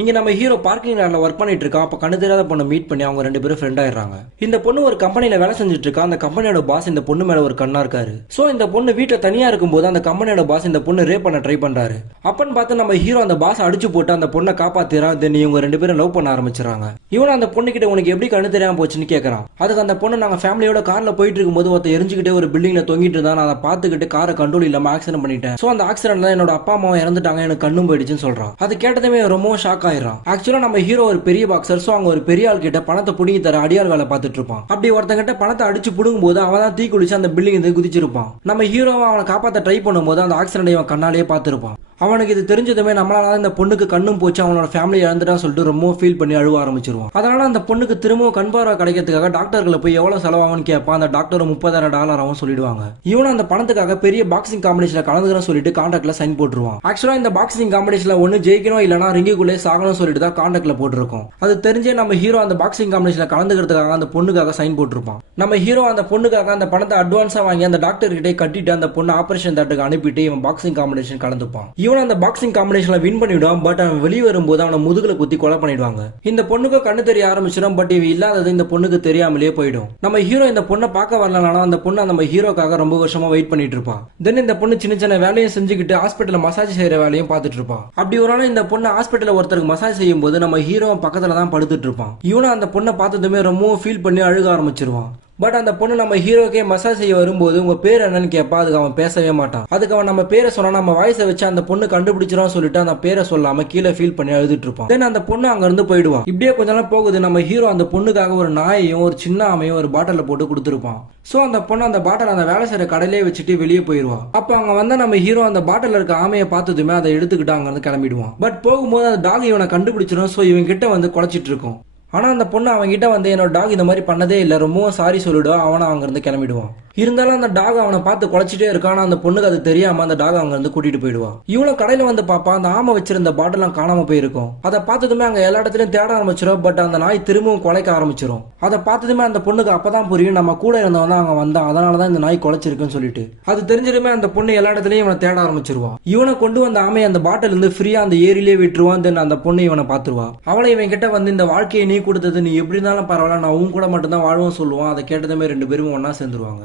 இங்க நம்ம hero parking லாட்ல work பண்ணிட்டு இருக்கா. அப்ப கண்ணு தெரியாத பொண்ணை மீட் பண்ணி அவங்க ரெண்டு பேரும் ஃப்ரெண்ட் ஆயிடுறாங்க. இந்த பொண்ணு ஒரு கம்பெனில வேலை செஞ்சுட்டு இருக்கா. அந்த கம்பெனியோட பாஸ் இந்த பொண்ணு மேல ஒரு கண்ணா இருக்காரு. சோ இந்த பொண்ணு வீட்டுல தனியா இருக்கும்போது அந்த கம்பெனியோட பாஸ் இந்த பொண்ணு ரேப் பண்ண ட்ரை பண்றாரு. அப்பன்னு பார்த்து நம்ம ஹீரோ அந்த பாஸ் அடிச்சு போட்டு அந்த பொண்ணை காப்பாத்திரான். தென் இவங்க ரெண்டு பேரும் லவ் பண்ண ஆரம்பிச்சிடறாங்க. இவன் அந்த பொண்ணு கிட்ட உனக்கு எப்படி கண்ணு தெரியாம போச்சுன்னு கேக்குறான். அதுக்கு அந்த பொண்ணு நாங்க ஃபேமிலியோட கார்ல போயிட்டு இருக்கும்போது ஒருத்த எரிஞ்சுக்கிட்டே ஒரு பில்டிங்ல தொங்கிட்டு இருந்தா. நான் அதை பார்த்துக்கிட்டு காரை கண்ட்ரோல் இல்லாம ஆக்சிடென்ட் பண்ணிட்டேன். சோ அந்த ஆக்சிடென்ட்ல என்னோட அப்பா அம்மா இறந்துட்டாங்க, எனக்கு கண்ணும் போயிடுச்சுன்னு சொல்றான். அது கேட்டதுமே ரொம்ப ஷாக் ஆயிடுறான். ஆக்சுவலா நம்ம ஹீரோ ஒரு பெரிய பாக்ஸர். சோ அங்க ஒரு பெரிய ஆள் கிட்ட பணத்தை புடுங்கி தர அடியாள் வேலை பார்த்துட்டு இருப்பான். அப்படி ஒருத்தங்கிட்ட பணத்தை அடிச்சு புடுங்கும் போது அவன் தான் தீ குளிச்சு அந்த பில்டிங் இருந்து குதிச்சிருப்பான். நம்ம ஹீரோவை அவனை காப்பாற்ற ட்ரை பண்ணும்போது அந்த ஆக்சிடென்ட் இவன் கண்ணாலேயே பார்த்திருப்பான். அவனுக்கு இது தெரிஞ்சதுமே நம்மளால இந்த பொண்ணுக்கு கண்ணும் போச்சு, அவனோட ஃபேமிலி இழந்துட்டா சொல்லிட்டு ரொம்ப ஃபீல் பண்ணி அழுவ ஆரம்பிச்சிருவான். அதனால அந்த பொண்ணுக்கு திரும்பவும் கண் பார்வை கிடைக்கிறதுக்காக டாக்டர்களை போய் எவ்வளவு செலவாகும்னு கேட்பான். அந்த டாக்டர் $30,000 சொல்லிடுவாங்க. இவனும் அந்த பணத்துக்காக பெரிய பாக்ஸிங் காம்படிஷன்ல கலந்துக்கிறேன்னு சொல்லிட்டு கான்ட்ராக்ட்ல சைன் போட்டுருவான். ஆக்சுவலா இந்த பாக்ஸிங் காம்படிஷன்ல ஒன்னு ஜெயிக்கணும் இல்லனா ரிங்குக்குள்ளே சாகணும் சொல்லிட்டு தான் கான்ட்ராக்ட்ல போட்டுருக்கோம். அது தெரிஞ்சே நம்ம ஹீரோ அந்த பாக்ஸிங் காம்படிஷன்ல கலந்துக்கிறதுக்காக அந்த பொண்ணுக்காக சைன் போட்டுருப்பான். நம்ம ஹீரோ அந்த பொண்ணுக்காக அந்த பணத்தை அட்வான்ஸா வாங்கி அந்த டாக்டர் கிட்டே கட்டிட்டு அந்த பொண்ணு ஆபரேஷன் தேட்டருக்கு அனுப்பிட்டு இவன் பாக்ஸிங் காம்படிஷன் கலந்துப்பான். இவன் அந்த பாக்ஸிங் காம்படிஷன்ல வின் பண்ணிடுவான். பட் அவன் வெளியே வரும்போது அவனை முதுகுல குத்தி கொலை பண்ணிடுவாங்க. இந்த பொண்ணுக்கு கண்ணு தெரிய ஆரம்பிச்சிடும். பட் இவன் இல்லாதது இந்த பொண்ணுக்கு தெரியாமலே போயிடும். நம்ம ஹீரோ இந்த பொண்ணை பார்க்க வரலனாலும் அந்த பொண்ணு நம்ம ஹீரோக்காக ரொம்ப வருஷமா வெயிட் பண்ணிட்டு இருப்பான். தென் இந்த பொண்ணு சின்ன சின்ன வேலையும் செஞ்சுக்கிட்டு ஹாஸ்பிட்டல் மசாஜ் செய்யற வேலையும் பார்த்துட்டு இருப்பான். அப்படி ஒரு நாள் இந்த பொண்ணு ஹாஸ்பிட்டல் ஒருத்தருக்கு மசாஜ் செய்யும் போது நம்ம ஹீரோ பக்கத்துல தான் படுத்துட்டு இருப்பான். இவனும் அந்த பொண்ணை பார்த்ததுமே ரொம்ப ஃபீல் பண்ணி அழுக ஆரம்பிச்சிருவான். பட் அந்த பொண்ணு நம்ம ஹீரோக்கே மசாஜ் செய்ய வரும்போது உங்க பேர் என்னன்னு கேட்பா. அதுக்கு அவன் பேசவே மாட்டான். அதுக்கு அவன் நம்ம பேரை சொன்னா நம்ம வாய்ஸை வச்சு அந்த பொண்ணு கண்டுபிடிச்சிரும் சொல்லிட்டு அந்த பேரை சொல்லாம கீழே ஃபீல் பண்ணி அழுதுட்டு இருப்பான். தென் அந்த பொண்ணு அங்க இருந்து போயிடுவான். இப்படியே கொஞ்ச நாள் போகுது. நம்ம ஹீரோ அந்த பொண்ணுக்காக ஒரு நாயையும் ஒரு சின்ன ஆமையும் ஒரு பாட்டில போட்டு கொடுத்துருப்பான். சோ அந்த பொண்ணு அந்த பாட்டில் அந்த வேலை செய்யற கடையிலே வச்சுட்டு வெளியே போயிடுவான். அப்ப அங்க வந்தா நம்ம ஹீரோ அந்த பாட்டில் இருக்க ஆமையை பார்த்ததுமே அதை எடுத்துக்கிட்டு அங்க இருந்து கிளம்பிடுவான். பட் போகும்போது அந்த டாக் இவனை கண்டுபிடிச்சிடும். சோ இவன் கிட்ட வந்து குலைச்சிட்டு இருக்கும். ஆனா அந்த பொண்ணு அவங்க கிட்ட வந்து என்னோட டாக் இந்த மாதிரி பண்ணதே இல்லை, ரொம்பவும் சாரி சொல்லிடுவா. அவனை அங்க இருந்து கிளம்பிடுவான். இருந்தாலும் அந்த டாக் அவனை பார்த்து குலைச்சிட்டே இருக்கான். அந்த பொண்ணுக்கு அது தெரியாம அந்த டாக் அங்க இருந்து கூட்டிட்டு போயிடுவான். இவ்வளவு கடையில வந்து பாப்பா அந்த ஆமை வச்சிருந்த பாட்டிலாம் காணாம போயிருக்கும். அதை பார்த்ததுமே அங்க எல்லா இடத்துலயும் தேட ஆரம்பிச்சிடும். பட் அந்த நாய் திரும்பவும் குலைக்க ஆரம்பிச்சிடும். அதை பார்த்ததுமே அந்த பொண்ணுக்கு அப்பதான் புரியும் நம்ம கூட இருந்தவன் தான் அங்க வந்தான், அதனாலதான் இந்த நாய் குலைச்சிருக்குன்னு சொல்லிட்டு. அது தெரிஞ்சதுமே அந்த பொண்ணு எல்லா இடத்துலயும் இவனை தேட ஆரம்பிச்சிருவான். இவனை கொண்டு வந்த ஆமை அந்த பாட்டில் இருந்து ஃப்ரீயா அந்த ஏரியிலே விட்டுருவான். தென் அந்த பொண்ணு இவனை பார்த்துருவா. அவளை இவன் கிட்ட வந்து இந்த வாழ்க்கையை நீ கொடுத்தது, நீ எப்படி இருந்தாலும் பரவாயில்ல, நான் உன் கூட மட்டும் தான் வாழ்வும் சொல்லுவான். அதை கேட்டதுமே ரெண்டு பேரும் ஒன்னா சேர்ந்துருவாங்க.